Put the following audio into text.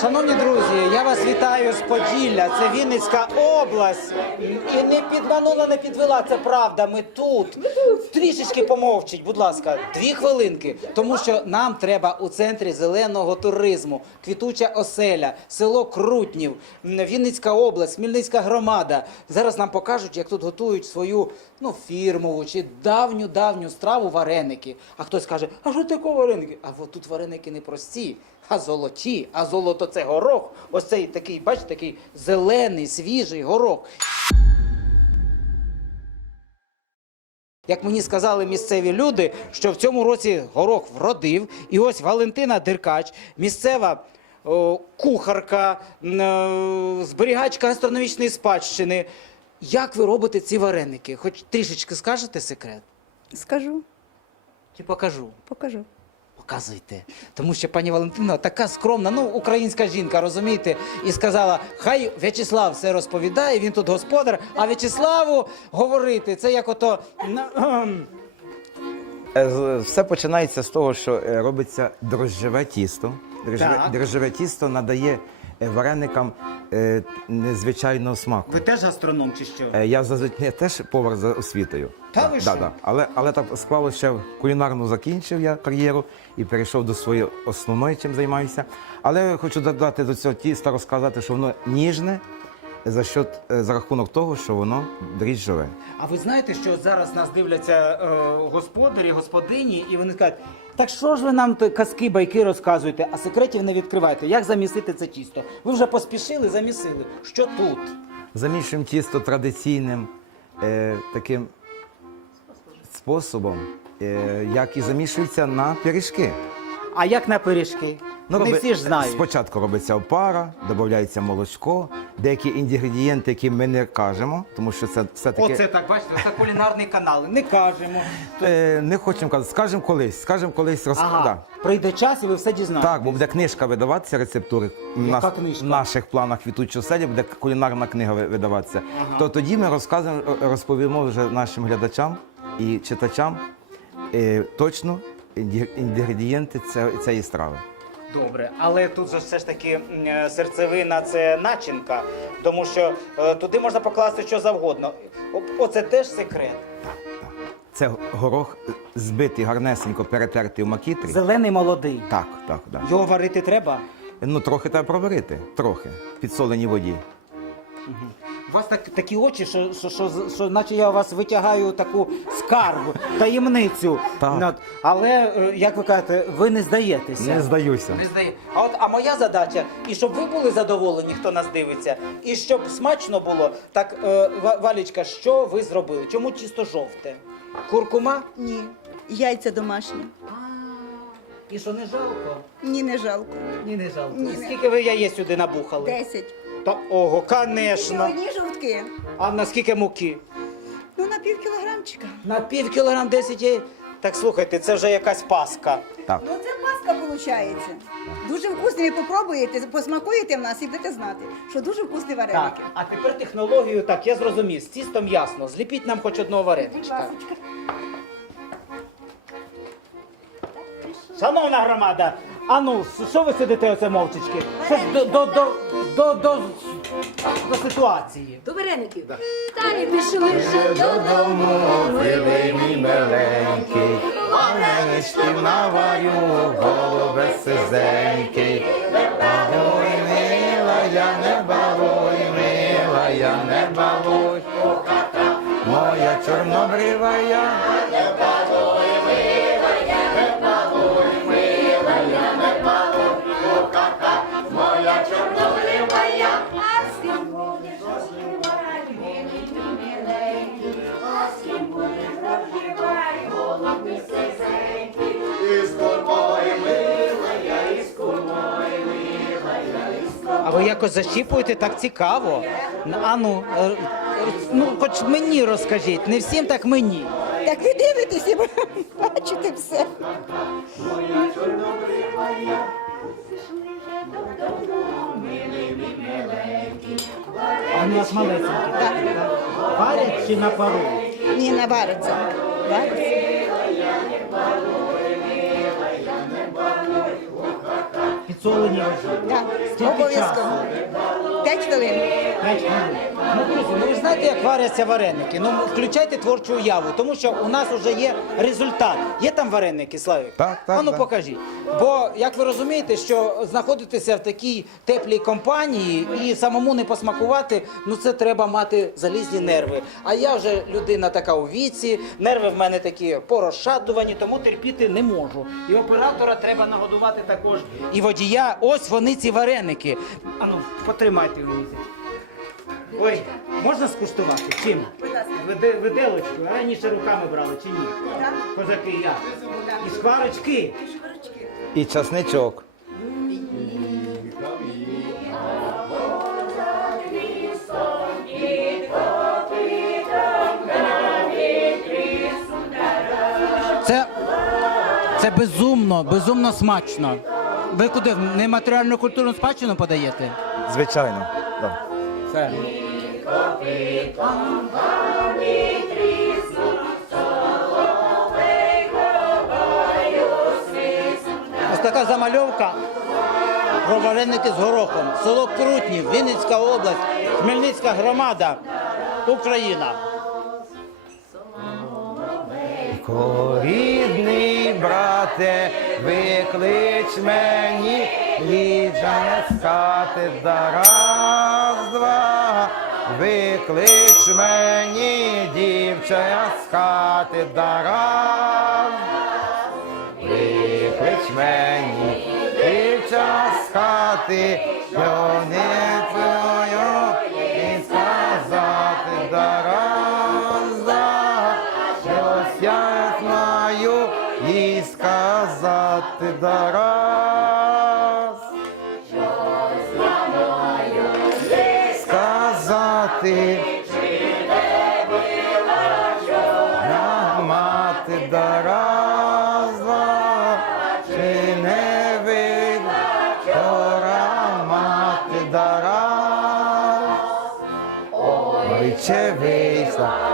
Шановні друзі, я вас вітаю з Поділля. Це Вінницька область. І не підманула, не підвела. Це правда. Ми тут. Трішечки помовчіть, будь ласка, дві хвилинки. Тому що нам треба у центрі зеленого туризму, квітуча оселя, село Крутнів, Вінницька область, Хмельницька громада. Зараз нам покажуть, як тут готують свою ну, фірмову чи давню давню страву вареники. А хтось каже, а що таке вареники? А от тут вареники не прості, а золоті. А золото це горох. Ось цей такий, бачите, такий зелений, свіжий горох. Як мені сказали місцеві люди, що в цьому році горох вродив, і ось Валентина Деркач, місцева о, кухарка, м, е, зберігачка гастрономічної спадщини. Як ви робите ці вареники? Хоч трішечки скажете секрет? Скажу, Чи покажу? покажу. Показуйте. Тому що пані Валентина така скромна, ну, українська жінка, розумієте, і сказала: хай В'ячеслав все розповідає, він тут господар, а В'ячеславу говорити. Це як ото. Е, з- Все починається з того, що е, робиться дрожжеве тісто. Дрожжеве, Так. дрожжеве тісто надає вареникам е, незвичайного смаку. Ви теж гастроном чи що? Е, Я зазвичай я теж повар за освітою. Та ви що? Але, але так склалося, що кулінарну закінчив я кар'єру і перейшов до своєї основної, чим займаюся. Але хочу додати до цього тіста, розказати, що воно ніжне за, счет, е, за рахунок того, що воно дріжджове. А ви знаєте, що зараз нас дивляться е, господарі, господині, і вони кажуть, так що ж ви нам казки, байки розказуєте, а секретів не відкриваєте. Як замісити це тісто? Ви вже поспішили, замісили. Що тут? Замішуємо тісто традиційним е, таким способом, е, як і замішується на пиріжки. А як на пиріжки? не роби- всі ж знають. Спочатку робиться опара, додається молочко, деякі інгредієнти, які ми не кажемо, тому що це все-таки Оце так, бачите, це кулінарний канал. Не кажемо. е, не хочемо казати. Скажемо колись, скажемо колись. Ага, да. прийде час і ви все дізнаєтесь. Так, бо буде книжка видаватися рецептури. В Яка книжка? В наших планах квітучого селі буде кулінарна книга ви- видаватися. То тоді ми розказуємо, розповімо вже нашим глядачам і читачам е, точно інді- інгредієнти цієї страви. Добре, але тут же все ж таки е, серцевина це начинка, тому що е, туди можна покласти що завгодно. О- Оце теж секрет. Це горох збитий гарнесенько, перетертий в макітрі. Зелений молодий. Так, так, так. Його варити треба. Ну трохи треба проварити, трохи в підсоленій воді. У вас так, такі очі, що, що, що, що наче я у вас витягаю таку скарб, таємницю. Так. Ну, от, Але, е, як ви кажете, ви не здаєтеся. Не здаюся. Не здає. А от а моя задача, і щоб ви були задоволені, хто нас дивиться, і щоб смачно було. Так, е, Ва- Валічка, що ви зробили? Чому чисто жовте? Куркума? Ні. Яйця домашні. І що не жалко? Ні, не жалко. Ні, не жалко. Ні, І не. скільки ви яєць сюди набухали? Десять. Та ого, конечно. одні жовтки. А на скільки муки? Ну, на пів кілограмчика. На пів кілограм 10 яєць. Так слухайте, це вже якась паска. Так. Ну, це паска виходить. Дуже вкусні. Ви попробуєте, посмакуєте в нас і будете знати, що дуже вкусні Так, вареники. а тепер технологію, так, я зрозумів, з тістом ясно. Зліпіть нам хоч одного вареничка. Шановна громада, а ну, що ви сидите оце мовчечки? Щось до, до, до, до, до, до ситуації. До вареників. Старі пішли вже додому. Милий мій миленький, вареничків наварю, голубе сизенький. Не балуй, мила, я не балуй, мила, я не балуй. Моя чорнобрива я. А ви якось защіпуєте так цікаво. А ну, е, ну, хоч мені розкажіть, не всім так мені. Так ви дивитесь і бачите все. А у нас малесенькі. Так. Варять чи на пару? Ні, навариться. Вариться. Підсолені рожі. Так. Обов'язково. Часу? П'ять хвилин. Ну, ну ви ж знаєте, як варяться вареники. Ну включайте творчу уяву, тому що у нас вже є результат. Є там вареники, Славік? Так, так, А ну так. покажіть. Бо як ви розумієте, що знаходитися в такій теплій компанії і самому не посмакувати, ну це треба мати залізні нерви. А я вже людина така у віці, нерви в мене такі порозшатувані, тому терпіти не можу. І оператора треба нагодувати також. І водія, ось вони ці вареники. Ану, потримайте мені. Ой, можна скуштувати? Чим? Виделочкою, раніше руками брали чи ні? Козаки я. І шкварочки. І часничок. Це, це безумно, безумно смачно. Ви куди? В Нематеріальну культурну спадщину подаєте? Звичайно. Да. Це. Ось така замальовка про вареники з горохом. Село Крутнів, Вінницька область, Хмельницька громада, Україна. Рідний брате, виклич мені, ліджане да раз, два. Виклич мені, дівчая з хати раз. Виклич мені, дівча з хати, п'яницею і сказати да раз. Сказати. На мати да раз, чи не видно, вчора мати да раз. Ой, чи вийшла,